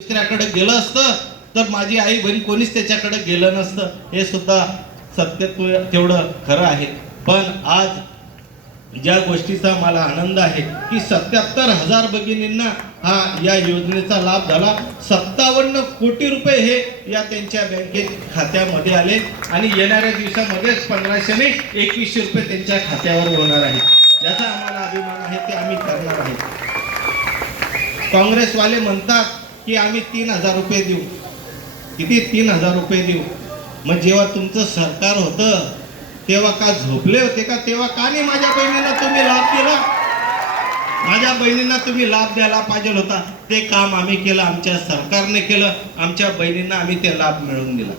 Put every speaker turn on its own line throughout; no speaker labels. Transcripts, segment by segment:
दुसऱ्याकडे गेलं असतं तर माझी आई बहीण कोणीच त्याच्याकडे गेलं नसतं. हे सुद्धा सत्य तेवढं खरं आहे. पण आज ज्या गोष्टीचा मला आनंद आहे की सत्याहत्तर हजार भगिनींना हा या योजनेचा लाभ झाला. सत्तावन्न कोटी रुपये हे या त्यांच्या बँकेत खात्यामध्ये आले आणि येणाऱ्या दिवसामध्येच पंधराशे नाही एकवीसशे रुपये त्यांच्या खात्यावर होणार आहे याचा आम्हाला अभिमान आहे ते आम्ही करणार आहे काँग्रेसवाले म्हणतात की आम्ही तीन हजार रुपये देऊ. किती? तीन हजार रुपये देऊ. मग जेव्हा तुमचं सरकार होतं तेव्हा का झोपले होते का? तेव्हा का नाही माझ्या बहिणीला तुम्ही लाभ दिला? माझ्या बहिणींना तुम्ही लाभ द्यायला पाहिजे होता. ते काम आम्ही केलं आमच्या सरकारने केलं आमच्या बहिणींना आम्ही ते लाभ मिळवून दिला.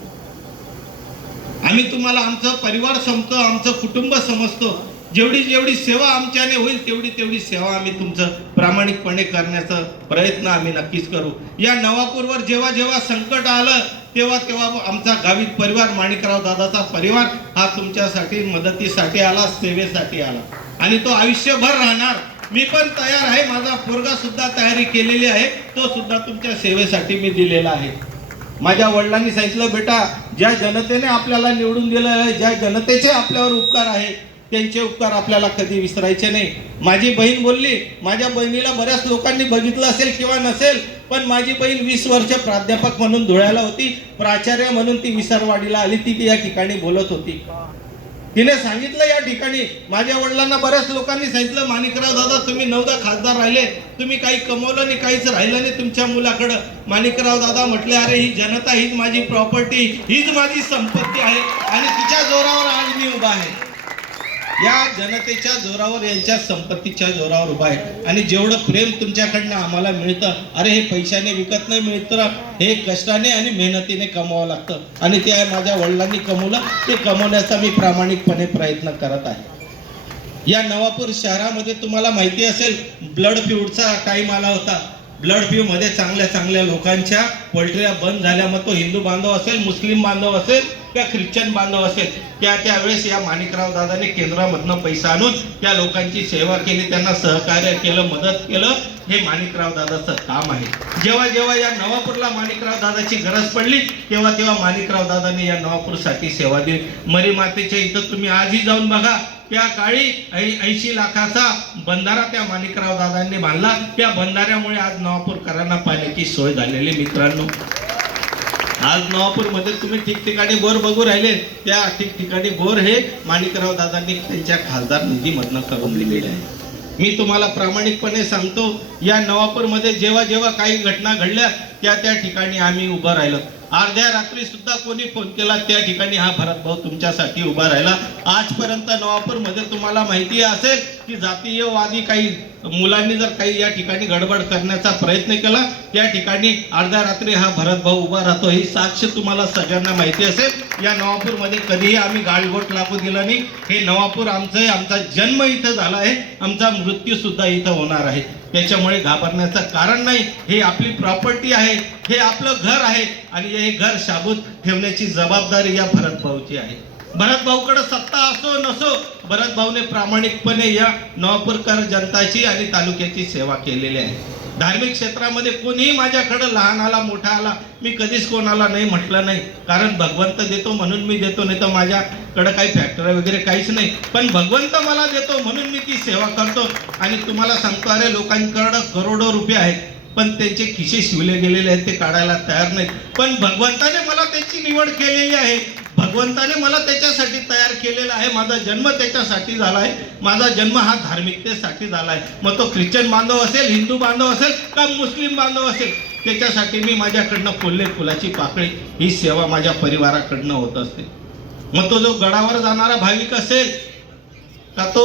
आम्ही तुम्हाला आमचं परिवार समजतो आमचं कुटुंब समजतो. जेवढी जेवढी सेवा आमच्याने होईल तेवढी तेवढी सेवा आम्ही तुमचं प्रामाणिकपणे करण्याचा प्रयत्न आम्ही नक्कीच करू. या नवापूरवर जेव्हा जेव्हा संकट आलं तेव्हा तेव्हा आमचा गावित परिवार माणिकराव दादाचा परिवार हा तुमच्यासाठी मदतीसाठी आला सेवेसाठी आला. आणि तो आयुष्यभर राहणार. मी पण तयार आहे. माझा पोरगा सुद्धा तयारी केलेली आहे. तो सुद्धा तुमच्या सेवेसाठी मी दिलेला आहे. माझ्या वडिलांनी सांगितलं बेटा ज्या जनतेने आपल्याला निवडून दिलं आहे ज्या जनतेचे आपल्यावर उपकार आहे त्यांचे उपकार आपल्याला कधी विसरायचे नाही. माझी बहीण बोलली माझ्या बहिणीला बऱ्याच लोकांनी बघितलं असेल किंवा नसेल पण माझी बहीण वीस वर्ष प्राध्यापक म्हणून धुळ्याला होती. प्राचार्य म्हणून ती विसरवाडीला आली. ती ती या ठिकाणी बोलत होती. तिने सांगितलं या ठिकाणी. माझ्या वडिलांना बऱ्याच लोकांनी सांगितलं माणिकराव दादा तुम्ही नवदा खासदार राहिले. तुम्ही काही कमवलं नाही काहीच राहिलं नाही तुमच्या मुलाकडं. माणिकराव दादा म्हटले अरे ही जनता हीच माझी प्रॉपर्टी हीच माझी संपत्ती आहे आणि तिच्या जोरावर आज मी उभा आहे. या जनतेच्या जोरावर यांच्या संपत्तीच्या जोरावर उभा आहे. आणि जेवढं प्रेम तुमच्याकडनं आम्हाला मिळतं अरे हे पैशाने विकत नाही मिळतं हे कष्टाने आणि मेहनतीने कमवावं लागतं. आणि ते आहे माझ्या वडिलांनी कमवलं ते कमवण्याचा मी प्रामाणिकपणे प्रयत्न करत आहे. या नवापूर शहरामध्ये तुम्हाला माहिती असेल ब्लड फ्यूडचा टाईम आला होता. ब्लड फ्यूमध्ये चांगल्या चांगल्या लोकांच्या पोल्ट्र्या बंद झाल्यामुळे तो हिंदू बांधव असेल मुस्लिम बांधव असेल किंवा ख्रिश्चन बांधव असेल त्या त्यावेळेस या माणिकराव दादाने केंद्रामधनं पैसा आणून त्या लोकांची सेवा केली त्यांना सहकार्य केलं मदत केलं. हे माणिकराव दादाचं काम आहे. जेव्हा जेव्हा या नवापूरला माणिकराव दादाची गरज पडली तेव्हा तेव्हा माणिकराव दादाने या नवापूरसाठी सेवा दिली. मरी मातेच्या इथं तुम्ही आजही जाऊन बघा त्या काळी ऐंशी लाखाचा बंधारा त्या माणिकराव दादांनी बांधला. त्या बंधाऱ्यामुळे आज नवापूरकरांना पाण्याची सोय झालेली मित्रांनो. आज नवापूरमध्ये तुम्ही ठिकठिकाणी बोर बघू राहिले. त्या ठिकठिकाणी बोर हे माणिकराव दादांनी त्यांच्या खासदार निधीमधनं करून दिलेले आहे. मी तुम्हाला प्रामाणिकपणे सांगतो या नवापूरमध्ये जेव्हा जेव्हा काही घटना घडल्या त्या त्या ठिकाणी आम्ही उभं राहिलो. अर्ध्या रात्री सुद्धा कोणी फोन केला त्या ठिकाणी हा भरत भाऊ तुमच्यासाठी उभा राहिला. आजपर्यंत नवापूरमध्ये तुम्हाला माहिती असेल की जातीयवादी काही मुलांनी जर काही या ठिकाणी गडबड करण्याचा प्रयत्न केला त्या ठिकाणी अर्ध्या रात्री हा भरत भाऊ उभा राहतो. ही साक्ष तुम्हाला सगळ्यांना माहिती असेल. या नवापूरमध्ये कधीही आम्ही गाळगोट लागू दिला नाही. हे नवापूर आमचं आमचा जन्म इथं झाला आहे. आमचा मृत्यू सुद्धा इथं होणार आहे. त्याच्यामुळे घाबरण्याचं कारण नाही. हे आपली प्रॉपर्टी आहे हे आपलं घर आहे आणि हे घर शाबूत ठेवण्याची जबाबदारी या भरत भाऊची आहे. भरत भाऊकडे सत्ता असो नसो भरत भाऊने प्रामाणिकपणे या नवापूरकर जनताची आणि तालुक्याची सेवा केलेली आहे. धार्मिक क्षेत्रामध्ये कोणीही माझ्याकडं लहान आला मोठा आला मी कधीच कोणाला नाही म्हटलं नाही. कारण भगवंत देतो म्हणून मी देतो नाही तर माझ्याकडं काही फॅक्टरी वगैरे काहीच नाही. पण भगवंत मला देतो म्हणून मी ती सेवा करतो. आणि तुम्हाला सांगतो अरे लोकांकडं करोडो रुपये आहेत पण त्यांचे खिसे शिवले गेलेले आहेत ते काढायला तयार नाहीत. पण भगवंताने मला त्याची निवड केलेली आहे. भगवंताने मला त्याच्यासाठी तयार केलेला आहे. माझा जन्म त्याच्यासाठी झाला आहे. माझा जन्म हा धार्मिकतेसाठी झाला आहे. मग तो ख्रिश्चन बांधव असेल हिंदू बांधव असेल का मुस्लिम बांधव असेल त्याच्यासाठी मी माझ्याकडनं फुलले फुलाची पाकळी. ही सेवा माझ्या परिवाराकडनं होत असते. मग तो जो गडावर जाणारा भाविक असेल का तो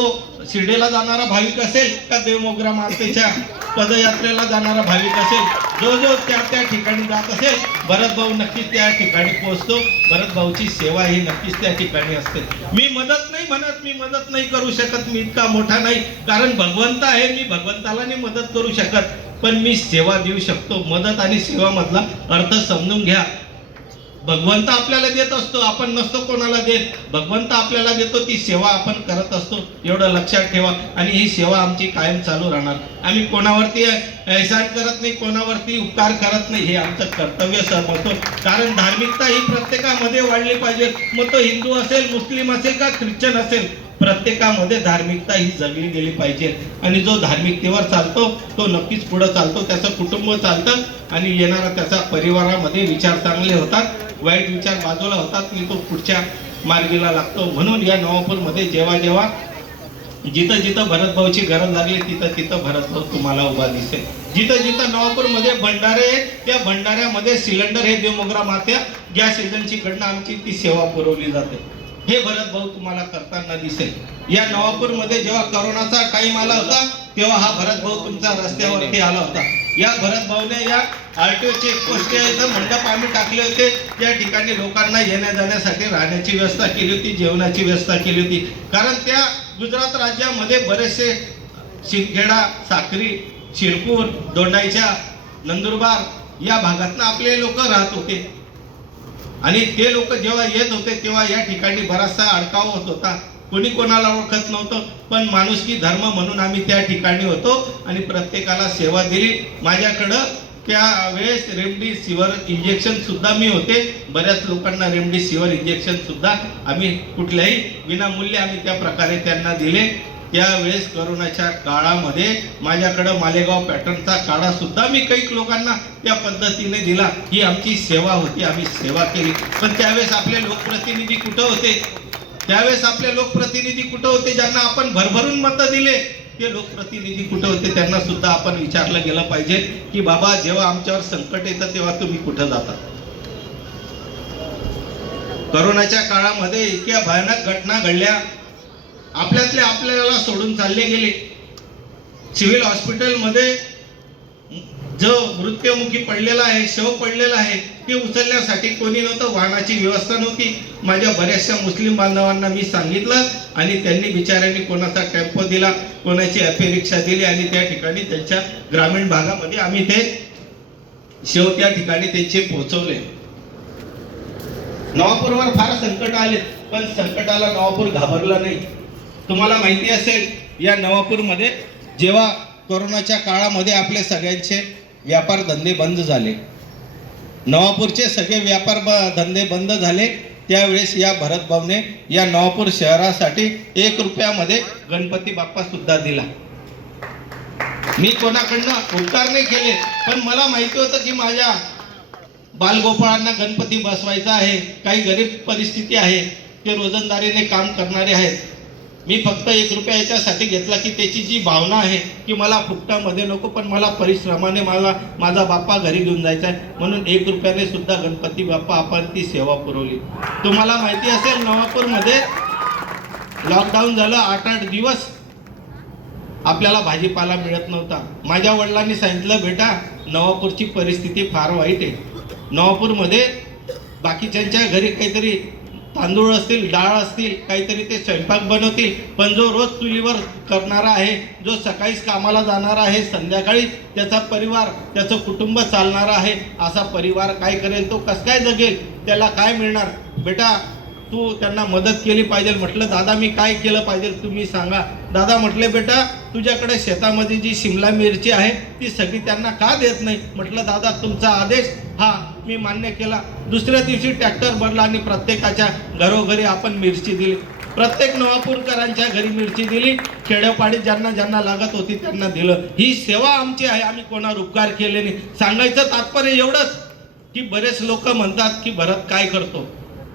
शिर्डेला जाणारा भाविक असेल का देवमोगरा मातेच्या पदयात्रेला जाणारा भाविक असेल जो जो त्या त्या ठिकाणी जात असेल भरत भाऊ नक्कीच त्या ठिकाणी पोहोचतो. भरत भाऊची सेवा ही नक्कीच त्या ठिकाणी असते. मी मदत नाही म्हणत मी मदत नाही करू शकत मी इतका मोठा नाही. कारण भगवंत आहे मी भगवंताला नाही मदत करू शकत. पण मी सेवा देऊ शकतो. मदत आणि सेवामधला अर्थ समजून घ्या. भगवंत आपल्याला देत असतो आपण नसतो कोणाला देत. भगवंत आपल्याला देतो ती सेवा आपण करत असतो. एवढं लक्षात ठेवा. आणि ही सेवा आमची कायम चालू राहणार. आम्ही कोणावरती एहसान करत नाही कोणावरती उपकार करत नाही हे आमचं कर्तव्य समजतो कारण धार्मिकता ही प्रत्येकामध्ये वाढली पाहिजे. मग तो हिंदू असेल मुस्लिम असेल का ख्रिश्चन असेल प्रत्येकामध्ये धार्मिकता ही जगली गेली पाहिजे. आणि जो धार्मिकतेवर चालतो तो नक्कीच पुढं चालतो. त्याचं कुटुंब चालतं आणि येणारा त्याचा परिवारामध्ये विचार चांगले होतात. वाईट विचार बाजूला होतात आणि तो पुढच्या मार्गीला लागतो. म्हणून या नवापूरमध्ये जेव्हा जेव्हा जिथं जिथं भरतभाऊची गरज लागली तिथं तिथं भरतभाऊ तुम्हाला उभा दिसते जिथं जिथं नवापूरमध्ये भंडारे आहेत त्या भंडाऱ्यामध्ये सिलेंडर हे देवमोगरा मात्या गॅस एजन्सीकडनं आमची ती सेवा पुरवली जाते. हे भरत भाऊ तुम्हाला करताना दिसेल. या नवापूरमध्ये जेव्हा करोनाचा टाइम आला होता तेव्हा हा भरत भाऊ तुमच्या रस्त्यावरती आला होता. या भरत भाऊने या आरटीओ चेक पोस्ट मंडप आम्ही टाकले होते. त्या ठिकाणी लोकांना येण्या जाण्यासाठी राहण्याची व्यवस्था केली होती जेवणाची व्यवस्था केली होती. कारण त्या गुजरात राज्यामध्ये बरेचसे शिंदखेडा साक्री शिरपूर दोंडाईच्या नंदुरबार या भागातनं आपले लोक राहत होते. आणि ते लोक जेव्हा येत होते तेव्हा या ठिकाणी बराचसा अडकाव होत होता. कोणी कोणाला ओळखत नव्हतं पण माणुसकी धर्म म्हणून आम्ही त्या ठिकाणी होतो आणि प्रत्येकाला सेवा दिली. माझ्याकडं त्या वेळेस रेमडेसिवीर इंजेक्शन सुद्धा मी होते. बऱ्याच लोकांना रेमडेसिवीर इंजेक्शन सुद्धा आम्ही कुठल्याही विनामूल्य आम्ही त्या प्रकारे त्यांना दिले. त्यावेळेस करोनाच्या काळामध्ये माझ्याकडं मालेगाव पॅटर्नचा काढा सुद्धा मी काही लोकांना त्या पद्धतीने दिला. ही आमची सेवा होती आम्ही सेवा केली. पण त्यावेळेस आपले लोकप्रतिनिधी कुठं होते? त्यावेळेस आपले लोकप्रतिनिधी कुठं होते ज्यांना आपण भरभरून मतं दिले? ते लोकप्रतिनिधी कुठं होते त्यांना सुद्धा आपण विचारलं गेलं पाहिजे की बाबा जेव्हा आमच्यावर संकट येतं तेव्हा तुम्ही कुठं जाता? करोनाच्या काळामध्ये इतक्या भयानक घटना घडल्या. आपल्यातले आपल्याला सोडून चालले गेले. सिव्हिल हॉस्पिटलमध्ये जो मृत्युमुखी पडलेला आहे शव पडलेला आहे ते उचलण्यासाठी कोणी नव्हतं वाहनाची व्यवस्था नव्हती. माझ्या बऱ्याचशा मुस्लिम बांधवांना मी सांगितलं आणि त्यांनी बिचाऱ्यांनी कोणाचा टेम्पो दिला कोणाची अफे रिक्षा दिली आणि त्या ठिकाणी त्यांच्या ग्रामीण भागामध्ये आम्ही ते शेव त्या ठिकाणी त्यांचे पोहोचवले. नवापूरवर फार संकट आले पण संकटाला नवापूर घाबरला नाही. तुम्हाला माहिती असेल या नवापूरमध्ये जेव्हा कोरोनाच्या काळामध्ये आपले सगळ्यांचे व्यापार धंदे बंद झाले. नवापूरचे सगळे व्यापार ब- धंदे बंद झाले त्यावेळेस या भरतभाऊने या नवापूर शहरासाठी एक रुपयामध्ये गणपती बाप्पा सुद्धा दिला. मी कोणाकडनं उपकार नाही केले पण मला माहिती होतं की माझ्या बालगोपाळांना गणपती बसवायचा आहे काही गरीब परिस्थिती आहे ते रोजंदारीने काम करणारे आहेत. मी फक्त एक रुपया याच्यासाठी घेतला की त्याची जी भावना आहे की मला फुकटामध्ये नको पण मला परिश्रमाने मला माझा बाप्पा घरी घेऊन जायचा आहे. म्हणून एक रुपयाने सुद्धा गणपती बाप्पा आपण ती सेवा पुरवली. तुम्हाला माहिती असेल नवापूरमध्ये लॉकडाऊन झालं आठ आठ दिवस. आपल्याला भाजीपाला मिळत नव्हता. माझ्या वडिलांनी सांगितलं बेटा नवापूरची परिस्थिती फार वाईट आहे. नवापूरमध्ये बाकीच्यांच्या घरी काहीतरी तांदूळ असतील डाळ असतील काहीतरी ते स्वयंपाक बनवतील. पण जो रोज चुलीवर करणारा आहे जो सकाळीच कामाला जाणारा आहे संध्याकाळी त्याचा परिवार त्याचं कुटुंब चालणारा आहे असा परिवार काय करेल तो कस काय जगेल त्याला काय मिळणार? बेटा तू त्यांना मदत केली पाहिजे. म्हटलं दादा मी काय केलं पाहिजे तुम्ही सांगा. दादा म्हटले बेटा तुझ्याकडे शेतामध्ये जी शिमला मिरची आहे ती सगळी त्यांना का देत नाही? म्हटलं दादा तुमचा आदेश हा मी मान्य केला. दुसऱ्या दिवशी ट्रॅक्टर भरला आणि प्रत्येकाच्या घरोघरी आपण मिरची दिली. प्रत्येक नवापूरकरांच्या घरी मिरची दिली. खेड्यापाडी ज्यांना ज्यांना लागत होती त्यांना दिलं. ही सेवा आमची आहे. आम्ही कोणावर उपकार केले नाही. सांगायचं तात्पर्य एवढंच की बरेच लोक म्हणतात की भरत काय करतो?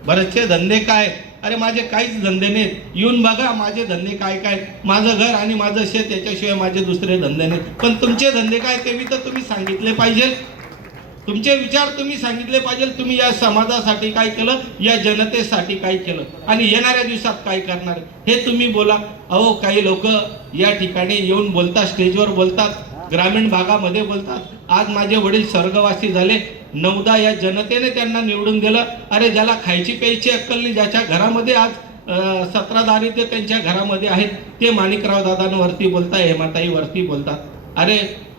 बरेचसे धंदे काय? अरे माझे काहीच धंदे नाहीत. येऊन बघा माझे धंदे काय काय? माझं घर आणि माझं शेत याच्याशिवाय माझे दुसरे धंदे नाहीत. पण तुमचे धंदे काय? ते मी तर तुम्ही सांगितले पाहिजे. तुमचे विचार तुम्ही सांगितले पाहिजे तुम्ही या समाजासाठी काय केलं या जनतेसाठी काय केलं आणि येणाऱ्या दिवसात काय करणार? हे तुम्ही बोला. अहो काही लोक या ठिकाणी येऊन बोलतात स्टेजवर बोलतात ग्रामीण भागामध्ये बोलतात. आज माझे वडील स्वर्गवासी झाले. नवदा या जनतेने त्यांना निवडून दिलं. अरे ज्याला खायची प्यायची अक्कल नाही ज्याच्या घरामध्ये आज सतरा दारिद्र्य त्यांच्या घरामध्ये आहेत ते माणिकराव दादांवरती बोलतात हेमाताईवरती बोलतात. अरे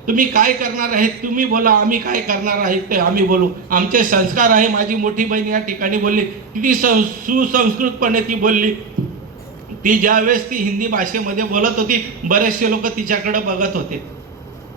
तुम्ही काय करणार आहेत तुम्ही बोला आम्ही काय करणार आहेत ते आम्ही बोलू. आमचे संस्कार आहे माझी मोठी बहीण या ठिकाणी बोलली. किती सं सुसंस्कृतपणे ती बोलली. ती ज्यावेळेस ती हिंदी भाषेमध्ये बोलत होती बरेचसे लोक तिच्याकडे बघत होते.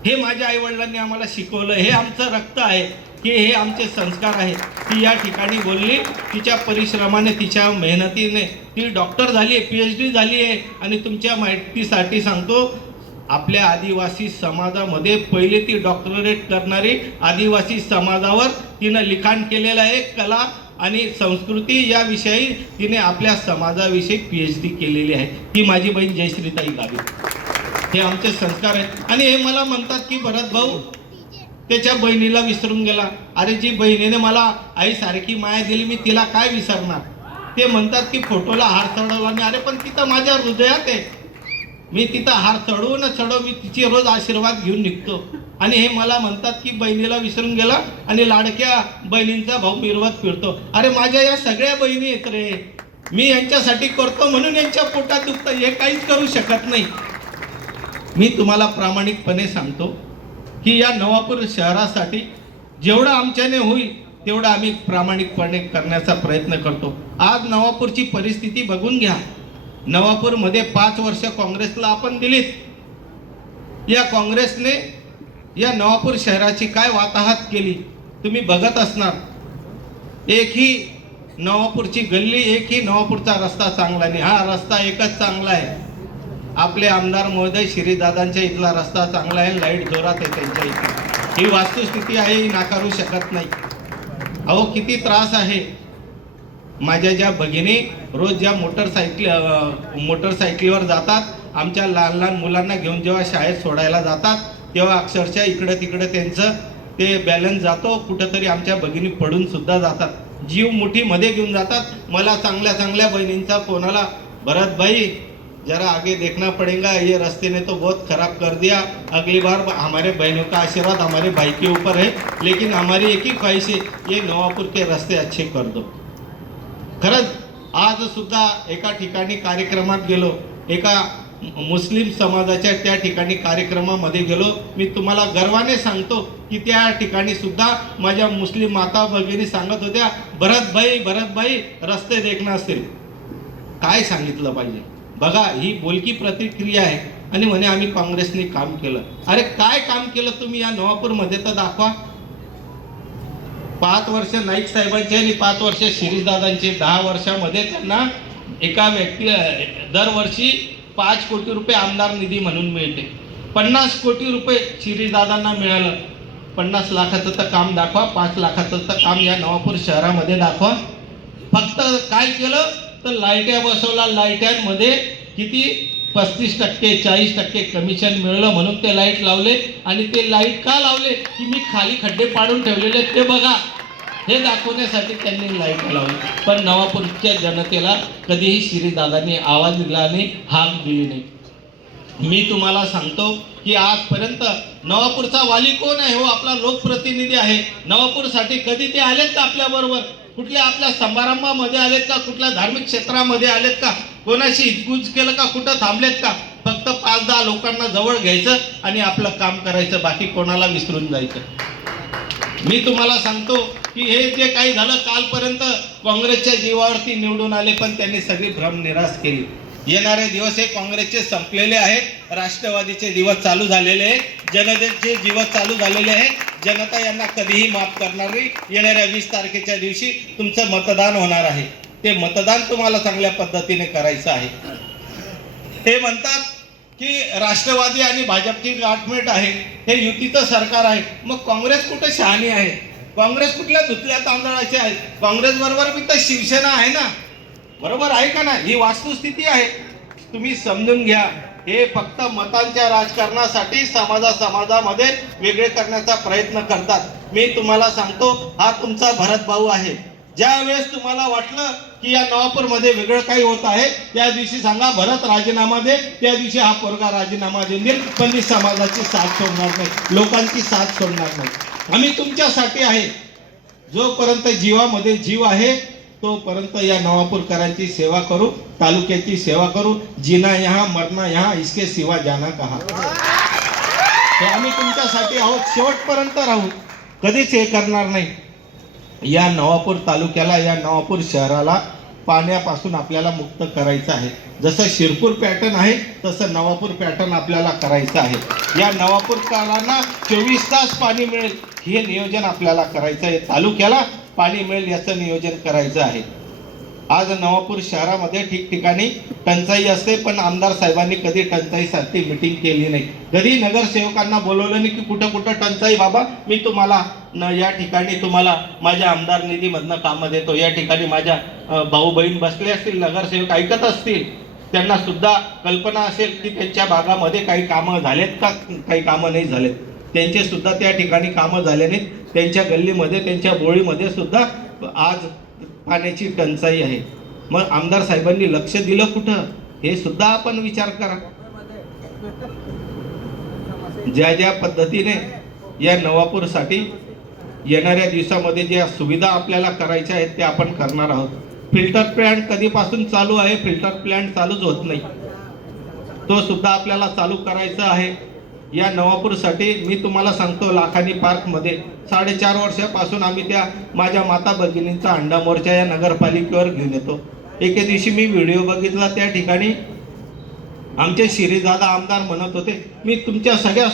हे माझ्या आईवडिलांनी आम्हाला शिकवलं. हे आमचं रक्त आहे. की हे आमचे संस्कार आहेत. ती या ठिकाणी बोलली. तिच्या परिश्रमाने तिच्या मेहनतीने. ती डॉक्टर झाली आहे पी एच डी झाली आहे. आणि तुमच्या माहितीसाठी सांगतो आपल्या आदिवासी समाजामध्ये पहिले ती डॉक्टरेट करणारी आदिवासी समाजावर तिनं लिखाण केलेलं आहे कला आणि संस्कृती याविषयी तिने आपल्या समाजाविषयी पी एच डी केलेली आहे. ही माझी बहीण जयश्रीताई गावी. हे आमचे संस्कार आहेत. आणि हे मला म्हणतात की भरत भाऊ त्याच्या बहिणीला विसरून गेला. अरे जी बहिणीने मला आईसारखी माया दिली मी तिला काय विसरणार? ते म्हणतात की फोटोला हार चढवला नाही. अरे पण तिथं माझ्या हृदयात आहे. मी तिथं हार चढवू न चढव मी तिची रोज आशीर्वाद घेऊन निघतो. आणि हे मला म्हणतात की बहिणीला विसरून गेला आणि लाडक्या बहिणींचा भाऊ मिरवत फिरतो. अरे माझ्या या सगळ्या बहिणी येत रे. मी यांच्यासाठी करतो म्हणून यांच्या पोटात दुखतं हे काहीच करू शकत नाही. मी तुम्हाला प्रामाणिकपणे सांगतो की या नवापूर शहरासाठी जेवढं आमच्याने होईल तेवढं आम्ही प्रामाणिकपणे करण्याचा प्रयत्न करतो. आज नवापूरची परिस्थिती बघून घ्या. नवापूरमध्ये पाच वर्ष काँग्रेसला आपण दिलीत. या काँग्रेसने या नवापूर शहराची काय वाताहत केली तुम्ही बघत असणार. एकही नवापूरची गल्ली एकही नवापूरचा रस्ता चांगला नाही. हा रस्ता एकच चांगला आहे. आपले आमदार महोदय श्रीदादांच्या इथला रस्ता चांगला आहे लाइट जोरात आहे त्यांच्या इथे. ही वास्तुस्थिती आहे ही नाकारू शकत नाही. अहो किती त्रास आहे. माझ्या ज्या भगिनी रोज ज्या मोटरसायकल मोटरसायकलीवर जातात आमच्या लहान लहान मुलांना घेऊन जेव्हा शाळेत सोडायला जातात तेव्हा अक्षरशः इकडं तिकडं त्यांचं ते बॅलन्स जातो कुठंतरी आमच्या भगिनी पडून सुद्धा जातात. जीव मुठीमध्ये घेऊन जातात. मला चांगल्या चांगल्या बहिणींचा फोन आला भरत भाई जरा आगे देखना पड़ेगा ये रास्ते ने तो बहुत खराब कर दिया. अगली बार हमारे बहनों का आशीर्वाद हमारे भाई के ऊपर है लेकिन हमारी एक ही ख्वाहिश है ये नवापुर के रास्ते अच्छे कर दो. खरंच आज सुद्धा एका ठिकाणी कार्यक्रमात गेलो एका मुस्लिम समाजाच्या त्या ठिकाणी कार्यक्रमामध्ये गेलो. मी तुम्हाला गर्वाने सांगतो की त्या ठिकाणी सुद्धा माझ्या मुस्लिम माता भगिनी सांगत होत्या भरतभाई भरतभाई रस्ते देखणं असतील काय सांगितलं पाहिजे? बघा ही बोलकी प्रतिक्रिया आहे. आणि म्हणे आम्ही काँग्रेसने काम केलं. अरे काय काम केलं तुम्ही या नवापूरमध्ये? तर दाखवा. पाच वर्ष नाईक साहेबांचे आणि पाच वर्ष शिरीषदादांचे दहा वर्षामध्ये त्यांना एका व्यक्ती दरवर्षी पाच कोटी रुपये आमदार निधी म्हणून मिळते. पन्नास कोटी रुपये शिरीषदादांना मिळालं. पन्नास लाखाचं तर काम दाखवा पाच लाखाचं तर काम या नवापूर शहरामध्ये दाखवा. फक्त काय केलं? तर लायट्या बसवला लायट्यांमध्ये किती पस्तीस टक्के चाळीस टक्के कमिशन मिळलं म्हणून ते लाइट लावले आणि ते लाइट का लावले? की मी खाली खड्डे पाडून ठेवलेले आहेत ते बघा. हे दाखवण्यासाठी त्यांनी लाइट लावली. पण नवापूरच्या जनतेला कधीही श्रीदादांनी आवाज दिला नाही हाक दिली नाही. मी तुम्हाला सांगतो की आजपर्यंत नवापूरचा वाली कोण आहे? हो आपला लोकप्रतिनिधी आहे. नवापूरसाठी कधी ते आलेत का आपल्याबरोबर कुठल्या आपल्या समारंभामध्ये आलेत का? कुठल्या धार्मिक क्षेत्रामध्ये आलेत का? कोणाशी हितगुज केलं का? कुठं थांबलेत का? फक्त पाच दहा लोकांना जवळ घ्यायचं आणि आपलं काम करायचं बाकी कोणाला विसरून जायचं. मी तुम्हाला सांगतो की हे जे काही झालं कालपर्यंत काँग्रेसच्या जीवावरती निवडून आले पण त्यांनी सगळी भ्रमनिराश केली. येणारे दिवस हे काँग्रेसचे संपलेले आहेत. राष्ट्रवादीचे दिवस चालू झालेले आहेत. जनतेचे दिवस चालू झालेले आहेत. जनता यांना कधीही माफ करणार नाही. येणाऱ्या वीस तारखेच्या दिवशी तुमचं मतदान होणार आहे. ते मतदान तुम्हाला चांगल्या पद्धतीने करायचं आहे. हे म्हणतात की राष्ट्रवादी आणि भाजपची गाठमेट आहे. हे युतीचं सरकार आहे. मग काँग्रेस कुठे शहाणी आहे? काँग्रेस कुठल्या धुतल्या तांदळाचे आहे? काँग्रेस बरोबर मी तर शिवसेना आहे ना? बरोबर आहे का ना ही वास्तुस्थिती आहे. तुम्ही समजून घ्या. हे फक्त मतांच्या राजकारणासाठी समाजा समाजामध्ये वेगळे करण्याचा प्रयत्न करतात. मी तुम्हाला सांगतो हा तुमचा भरत भाऊ आहे. ज्या वेळेस तुम्हाला वाटलं की या नवापूरमध्ये वेगळं काही होत आहे त्या दिवशी सांगा भरत राजीनामा दे त्या दिवशी हा पोरगा राजीनामा देऊन देईल पण मी समाजाची साथ सोडणार नाही लोकांची साथ सोडणार नाही. आम्ही तुमच्यासाठी आहे. जोपर्यंत जीवामध्ये जीव आहे तोपर्यंत या नवापूरकरांची सेवा करू तालुक्याची सेवा करू जिना यहाँ मरना यहाँ इसके सिवा जाना कहा? हे आम्ही तुमच्यासाठी आहोत शेवटपर्यंत राहू. कधीच हे करणार नाही. या नवापूर तालुक्याला या नवापूर शहराला पाण्यापासून आपल्याला मुक्त करायचं आहे. जसं शिरपूर पॅटर्न आहे तसं नवापूर पॅटर्न आपल्याला करायचं आहे. या नवापूरकरांना चोवीस तास पाणी मिळेल. हे नियोजन आपल्याला करायचं आहे. तालुक्याला पाणी मिळेल याचं नियोजन करायचं आहे. आज नवापूर शहरामध्ये ठिकठिकाणी टंचाई असते पण आमदार साहेबांनी कधी टंचाईसाठी मिटिंग केली नाही. कधी नगरसेवकांना बोलवलं नाही की कुठं कुठं टंचाई बाबा मी तुम्हाला न या ठिकाणी तुम्हाला माझ्या आमदार निधीमधनं कामं देतो. या ठिकाणी माझ्या भाऊ बहीण बसले असतील नगरसेवक ऐकत असतील त्यांना सुद्धा कल्पना असेल की त्यांच्या भागामध्ये काही कामं झालेत का? काही कामं नाही झालेत. त्यांचे सुद्धा त्या ठिकाणी कामं झाले नाहीत त्यांच्या गल्लीमध्ये त्यांच्या बोळीमध्ये सुद्धा आज पाण्याची टंचाई आहे. मग आमदार साहेबांनी लक्ष दिलं कुठं? हे सुद्धा आपण विचार करा. ज्या ज्या पद्धतीने या नवापूरसाठी येणाऱ्या दिवसामध्ये ज्या सुविधा आपल्याला करायच्या आहेत त्या आपण करणार आहोत. फिल्टर प्लॅन्ट कधीपासून चालू आहे? फिल्टर प्लॅन्ट चालूच होत नाही. तो सुद्धा आपल्याला चालू करायचा आहे. या नवापूरसाठी मी तुम्हाला सांगतो लाखानी पार्कमध्ये साडेचार वर्षापासून आम्ही त्या माझ्या माता भगिनींचा अंडा मोर्चा या नगरपालिकेवर घेऊन येतो. एके दिवशी मी व्हिडिओ बघितला त्या ठिकाणी. आमचे शिरीदादा आमदार म्हणत होते मी तुमच्या सगळ्या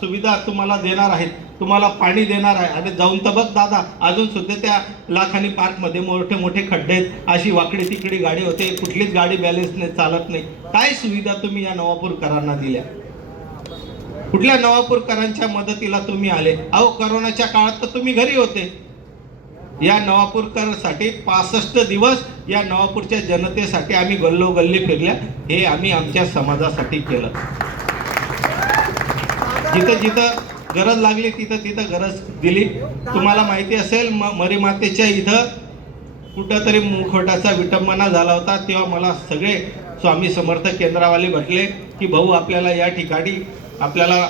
सुविधा तुम्हाला देणार आहेत. तुम्हाला पाणी देणार आहे. आणि जाऊन तर बघ दादा. अजून सुद्धा त्या लाखानी पार्कमध्ये मोठे मोठे खड्डे आहेत. अशी वाकडी तिकडी गाडी होते. कुठलीच गाडी बॅलेन्सने चालत नाही. काय सुविधा तुम्ही या नवापूरकरांना दिल्या? कुठल्या नवापूरकरांच्या मदतीला तुम्ही आले? अहो करोनाच्या काळात तर तुम्ही घरी होते. या नवापूरकरांसाठी पासष्ट दिवस या नवापूरच्या जनतेसाठी आम्ही गल्लोगल्ली फिरल्या. हे आम्ही आमच्या समाजासाठी केलं. जिथं जिथं गरज लागली तिथं तिथं गरज दिली. तुम्हाला माहिती असेल म मरीमातेच्या इथं कुठंतरी मुखवटाचा विटंबना झाला होता. तेव्हा मला सगळे स्वामी समर्थ केंद्रावाले भेटले की भाऊ आपल्याला या ठिकाणी आपल्याला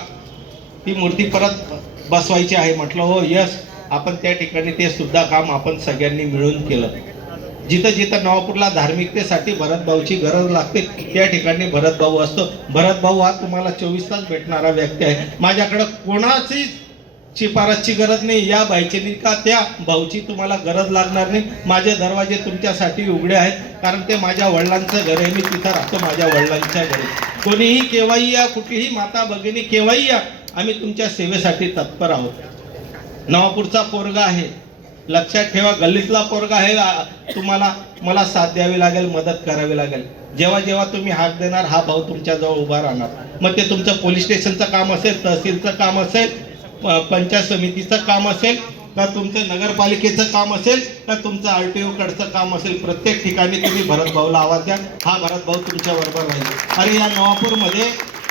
ती मूर्ती परत बसवायची आहे. म्हटलं हो यस. आपण त्या ठिकाणी ते सुद्धा काम आपण सगळ्यांनी मिळून केलं. जिथं जिथं नवापूरला धार्मिकतेसाठी भरत भाऊची गरज लागते त्या ठिकाणी भरतभाऊ असतो. भरतभाऊ हा तुम्हाला चोवीस तास भेटणारा व्यक्ती आहे. माझ्याकडं कोणाची शिफारसची गरज नाही. या बाईची का त्या भाऊची तुम्हाला गरज लागणार नाही? माझे दरवाजे तुमच्यासाठी उघडे आहेत. कारण ते माझ्या वडिलांचं घर आहे. मी तिथं राहतो माझ्या वडिलांच्या घरी. कोणीही केव्हाही या कुठलीही माता भगिनी केव्हाही या आम्ही तुमच्या सेवेसाठी तत्पर आहोत. नवापूरचा पोरगा आहे. लक्षात ठेवा गल्लीतला पोरगा आहे. तुम्हाला मला साथ द्यावी लागेल मदत करावी लागेल. जेव्हा जेव्हा तुम्ही हाक देणार हा भाऊ तुमच्याजवळ उभा राहणार. मग ते तुमचं पोलीस स्टेशनचं काम असेल तहसीलचं काम असेल पंचायत समितीचं काम असेल का तुमचं नगरपालिकेचं काम असेल का तुमचं आर टी कडचं काम असेल प्रत्येक ठिकाणी तुम्ही भरत भाऊला आवाज द्या. हा भरत भाऊ तुमच्या बरोबर राहील. अरे या नवापूरमध्ये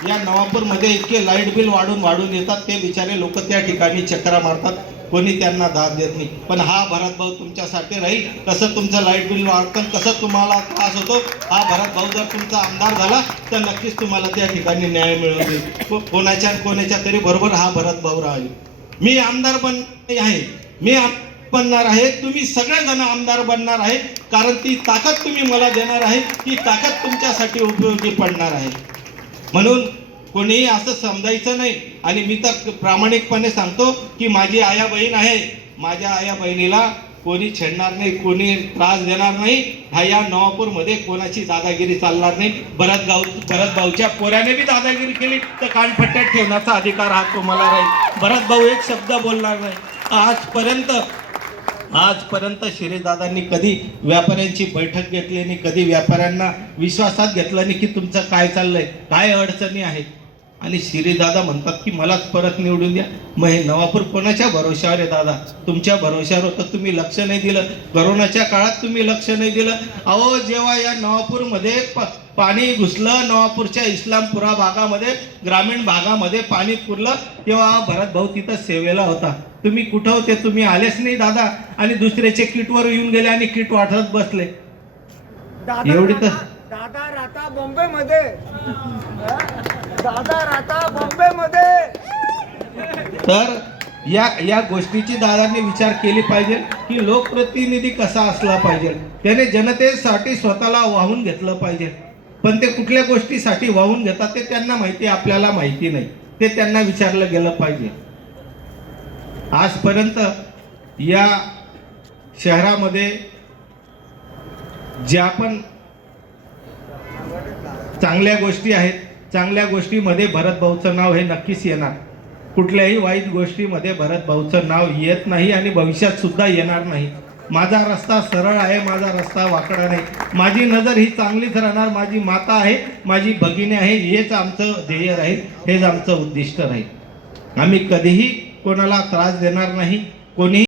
या नवापूरमध्ये इतके लाइट बिल वाढून वाढून येतात ते बिचारे लोक त्या ठिकाणी चक्रा मारतात. कोणी त्यांना दाद देत नाही. पण हा भरत भाऊ तुमच्यासाठी राहील. कसं तुमचं लाइट बिल वाढतं कसं तुम्हाला त्रास होतो हा भरत भाऊ जर तुमचा आमदार झाला तर नक्कीच तुम्हाला त्या ठिकाणी न्याय मिळवून देईल. कोणाच्या कोणाच्या तरी बरोबर हा भरत भाऊ राहील. मी आमदार बन आहे. मी बनणार आहे. तुम्ही सगळेजण आमदार बनणार आहे. कारण ती ताकद तुम्ही मला देणार आहे. ती ताकद तुमच्यासाठी उपयोगी पडणार आहे. म्हणून कोणीही असं समजायचं नाही. आणि मी तर प्रामाणिकपणे सांगतो की माझी आया बहीण आहे. माझ्या आया बहिणीला कोणी छेडणार नाही कोणी त्रास देणार नाही. हा या नवापूरमध्ये कोणाची दादागिरी चालणार नाही. भरत गाव भरत भाऊच्या पोऱ्याने बी दादागिरी केली तर कानफट्ट्यात ठेवण्याचा अधिकार हा तुम्हाला राहील. भरत भाऊ एक शब्द बोलणार नाही. आजपर्यंत आजपर्यंत शिरेदादांनी कधी व्यापाऱ्यांची बैठक घेतली नाही कधी व्यापाऱ्यांना विश्वासात घेतलं नाही की तुमचं काय चाललंय काय अडचणी आहेत. आणि शिरीदादा म्हणतात की मलाच परत निवडून द्या. मग हे नवापूर कोणाच्या भरोशावर आहे दादा? तुमच्या भरोशावर होतं तुम्ही लक्ष नाही दिलं. करोनाच्या काळात तुम्ही लक्ष नाही दिलं. अहो जेव्हा या नवापूरमध्ये प- पाणी घुसलं नवापूरच्या इस्लामपुरा भागामध्ये ग्रामीण भागामध्ये पाणी पुरलं तेव्हा भरत भाऊ तिथं सेवेला होता. तुम्ही कुठं होते? तुम्ही आलेच नाही दादा. आणि दुसऱ्याचे किटवर येऊन गेले आणि किट वाटत बसले. एवढी तर-
दादा राहता बॉम्बे मध्ये दादा राहता बॉम्बे मध्ये
तर या या गोष्टीची दादांनी विचार केली पाहिजे की लोकप्रतिनिधी कसा असला पाहिजे. त्याने जनतेसाठी स्वतःला वाहून घेतलं पाहिजे. पण ते कुठल्या गोष्टीसाठी वाहून घेतात ते त्यांना माहिती आपल्याला माहिती नाही. ते त्यांना विचारलं गेलं पाहिजे. आजपर्यंत या शहरामध्ये ज्या पण चांगल्या गोष्टी आहेत. चांगल्या गोष्टीमध्ये भरत भाऊचं नाव हे नक्कीच येणार. कुठल्याही वाईट गोष्टीमध्ये भरत भाऊचं नाव येत नाही आणि भविष्यात सुद्धा येणार नाही. माझा रस्ता सरळ आहे माझा रस्ता वाकडा नाही. माझी नजर ही चांगलीच राहणार माझी माता आहे माझी भगिनी आहे हेच आमचं ध्येय राहील हेच आमचं उद्दिष्ट राहील. आम्ही कधीही कोणाला त्रास देणार नाही कोणीही